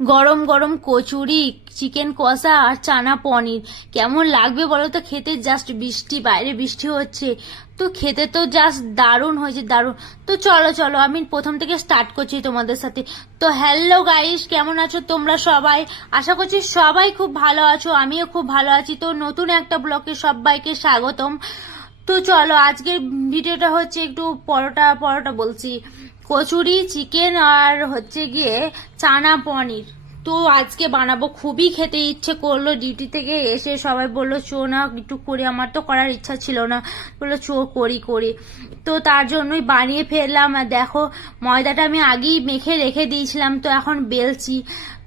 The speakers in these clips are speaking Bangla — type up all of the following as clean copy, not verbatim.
গরম গরম কচুরি, চিকেন কষা আর চানা পনির কেমন লাগবে বলো তো খেতে। জাস্ট বৃষ্টি, বাইরে বৃষ্টি হচ্ছে, তো খেতে তো জাস্ট দারুণ হয়েছে, দারুণ। তো চলো চলো আমি প্রথম থেকে স্টার্ট করছি তোমাদের সাথে। তো হ্যালো গাইস, কেমন আছো তোমরা সবাই? আশা করছি সবাই খুব ভালো আছো, আমিও খুব ভালো আছি। তো নতুন একটা ব্লগে সবাইকে স্বাগতম। তো চলো আজকের ভিডিওটা হচ্ছে একটু পরোটা পরোটা বলছি, কচুরি, চিকেন আর হচ্ছে গিয়ে চানা পনির। তো আজকে বানাবো, খুবই খেতে ইচ্ছে করলো। ডিউটি থেকে এসে সবাই বললো চো না একটু করি, আমার তো করার ইচ্ছা ছিল না, বললো চো করি করি। তো তার জন্যই বানিয়ে ফেললাম। আর দেখো ময়দাটা আমি আগেই মেখে রেখে দিয়েছিলাম, তো এখন বেলছি।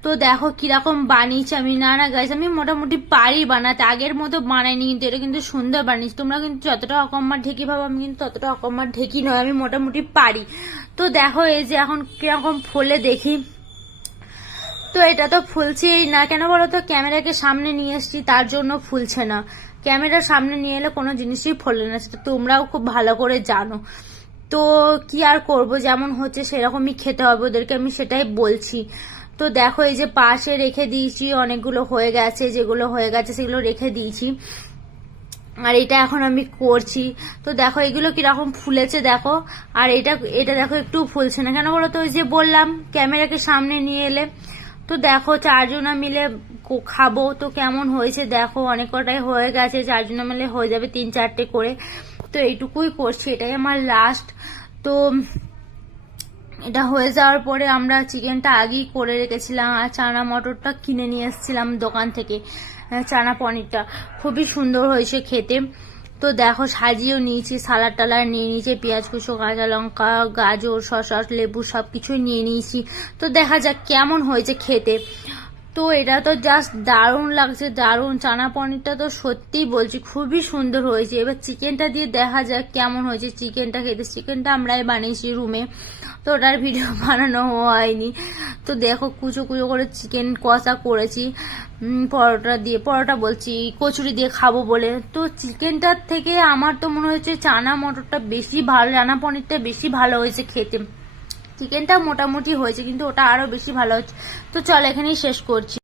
তো দেখো কিরকম বানিয়েছি আমি। না না গাইস, আমি মোটামুটি পারি বানাতে, আগের মতো বানাইনি, কিন্তু এটা কিন্তু সুন্দর বানিয়েছি। তোমরা কিন্তু যতটা অকম্মার ঢেকি ভাবো, আমি কিন্তু ততটা অকম্মার ঢেকি নয়, আমি মোটামুটি পারি। তো দেখো এই যে এখন কিরকম ফোলে দেখি। তো এটা তো ফুলছেই না কেন বলো তো, ক্যামেরাকে সামনে নিয়ে এসছি তার জন্য ফুলছে না। ক্যামেরার সামনে নিয়ে এলে কোনো জিনিসই ফোলে না, সেটা তোমরাও খুব ভালো করে জানো। তো কি আর করব, যেমন হচ্ছে সেরকমই খেতে হবে ওদেরকে, আমি সেটাই বলছি। তো দেখো এই যে পাশে রেখে দিয়েছি, অনেকগুলো হয়ে গেছে, যেগুলো হয়ে গেছে সেগুলো রেখে দিয়েছি। আর এটা এখন আমি করছি। তো দেখো এগুলো কিরকম ফুলেছে দেখো। আর এটা এটা দেখো একটু ফুলছে না কেন বলো তো, ওই যে বললাম ক্যামেরাকে সামনে নিয়ে এলে। তো দেখো চারজনা মিলে খাবো, তো কেমন হয়েছে দেখো, অনেক কটাই হয়ে গেছে, চারজনা মিলে হয়ে যাবে 3-4টে করে। তো এইটুকুই করছি, এটাই আমার লাস্ট। তো এটা হয়ে যাওয়ার পরে আমরা চিকেনটা আগেই করে রেখেছিলাম, আর চানা মটরটা কিনে নিয়ে এসেছিলাম দোকান থেকে। চানা পনিরটা খুবই সুন্দর হয়েছে খেতে। তো দেখো সাজিয়েও নিয়েছি, সালাড টালাড নিয়ে নিয়েছি, পেঁয়াজ কুচো, কাঁচা লঙ্কা, গাজর, শসা, লেবু সব কিছুই নিয়ে নিয়েছি। তো দেখা যাক কেমন হয়েছে খেতে। তো এটা তো জাস্ট দারুণ লাগছে, দারুণ। চানা পনিরটা তো সত্যিই বলছি খুবই সুন্দর হয়েছে। এবার চিকেনটা দিয়ে দেখা যাক কেমন হয়েছে চিকেনটা খেতে। চিকেনটা আমরাই বানিয়েছি রুমে, তো ওটার ভিডিও বানানো হয়নি। তো দেখো কুচো কুচো করে চিকেন কষা করেছি পরোটা দিয়ে, পরোটা বলছি কচুরি দিয়ে খাবো বলে। তো চিকেনটার থেকে আমার তো মনে হচ্ছে চানা মটরটা বেশি ভালো, চানা পনিরটা বেশি ভালো হয়েছে খেতে। চিকেনটা মোটামুটি হয়েছে কিন্তু ওটা আরো বেশি ভালো হচ্ছে। তো চল এখানেই শেষ করছি।